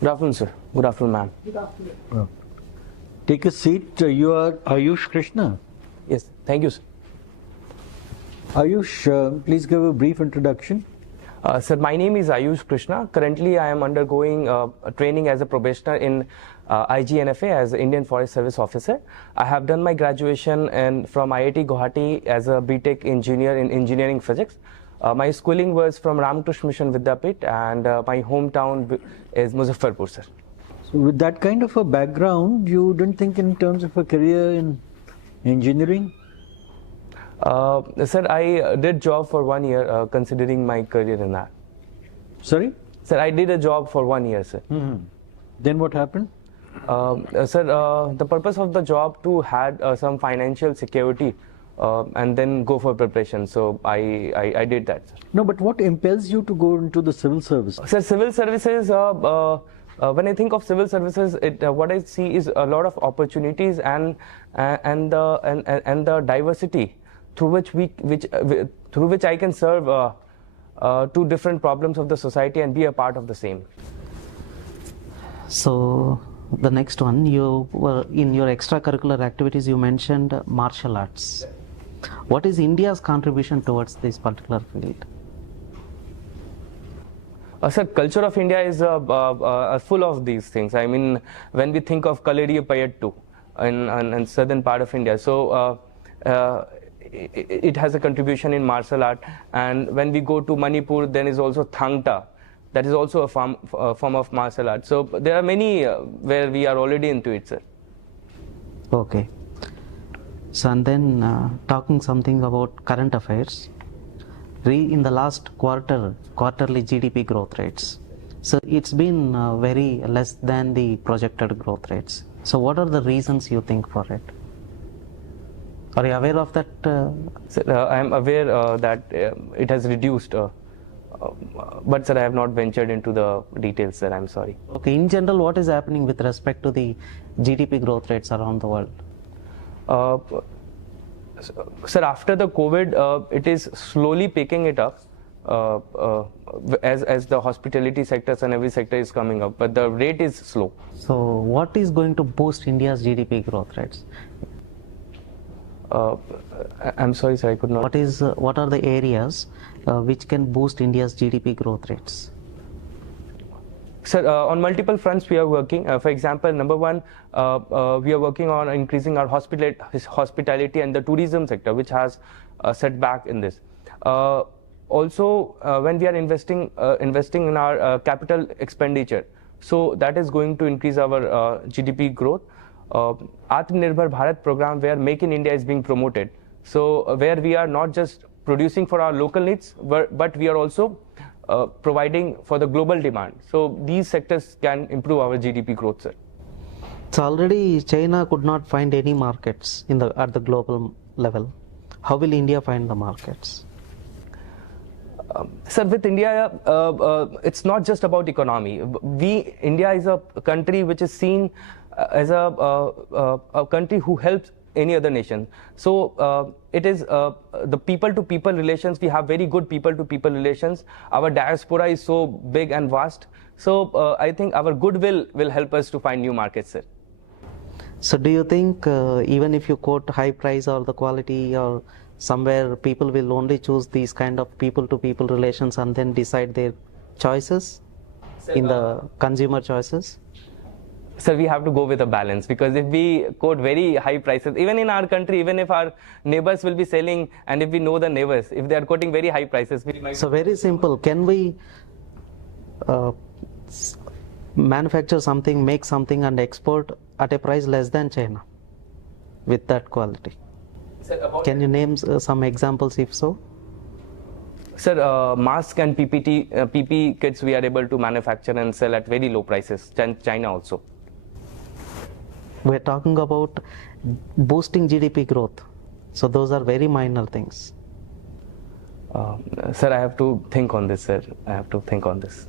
Good afternoon, sir. Good afternoon, ma'am. Good afternoon. Take a seat. You are Ayush Krishna. Yes, thank you, sir. Ayush, please give a brief introduction. Sir, my name is Ayush Krishna. Currently, I am undergoing training as a probationer in IGNFA as Indian Forest Service Officer. I have done my graduation from IIT Guwahati as a BTech engineer in engineering physics. My schooling was from Ramakrishna Mission Vidyapit, and my hometown is Muzaffarpur, sir. So with that kind of a background, you didn't think in terms of a career in engineering? Sir, I did job for 1 year, considering my career in that. Sorry? Sir, I did a job for 1 year, sir. Then what happened? Sir, the purpose of the job to had some financial security and then go for preparation. So I did that, sir. No, but what impels you to go into the civil service? Sir, civil services, when I think of civil services, what I see is a lot of opportunities and the diversity through which I can serve two different problems of the society and be a part of the same. So the next one, you were in your extracurricular activities, you mentioned martial arts. What is India's contribution towards this particular field? Sir, culture of India is full of these things. I mean, when we think of Kalari Payattu in southern part of India, so it has a contribution in martial art. And when we go to Manipur, then is also Thangta. That is also a form of martial art. So there are many where we are already into it, sir. Okay. So and then talking something about current affairs. In the last quarterly GDP growth rates. So it's been very less than the projected growth rates. So what are the reasons you think for it? Are you aware of that? Sir, I am aware that it has reduced. But sir, I have not ventured into the details, sir. I'm sorry. Okay, in general, what is happening with respect to the GDP growth rates around the world? Sir, after the COVID, it is slowly picking it up as the hospitality sectors and every sector is coming up, but the rate is slow. So what is going to boost India's GDP growth rates? I'm sorry, sir, I could not. What are the areas which can boost India's GDP growth rates? Sir, on multiple fronts we are working. For example, number one, we are working on increasing our hospitality and the tourism sector, which has set back in this. Also, when we are investing in our capital expenditure, so that is going to increase our GDP growth. Atmanirbhar Bharat program, where Make in India is being promoted. So where we are not just producing for our local needs, but we are also providing for the global demand. So these sectors can improve our GDP growth, sir. So already China could not find any markets at the global level. How will India find the markets? Sir, with India, it's not just about economy. India is a country which is seen as a country who helps any other nation. So it is the people-to-people relations. We have very good people-to-people relations. Our diaspora is so big and vast. So I think our goodwill will help us to find new markets, sir. So do you think even if you quote high price or the quality or somewhere, people will only choose these kind of people-to-people relations and then decide their choices in the consumer choices? Sir, we have to go with a balance, because if we quote very high prices, even in our country, even if our neighbors will be selling, and if we know the neighbors, if they are quoting very high prices, we might... So very simple, can we manufacture something, make something and export at a price less than China with that quality? Sir, can you name some examples if so? Sir, mask and PP kits we are able to manufacture and sell at very low prices, China also. We're talking about boosting GDP growth. So those are very minor things. Sir, I have to think on this, sir. I have to think on this.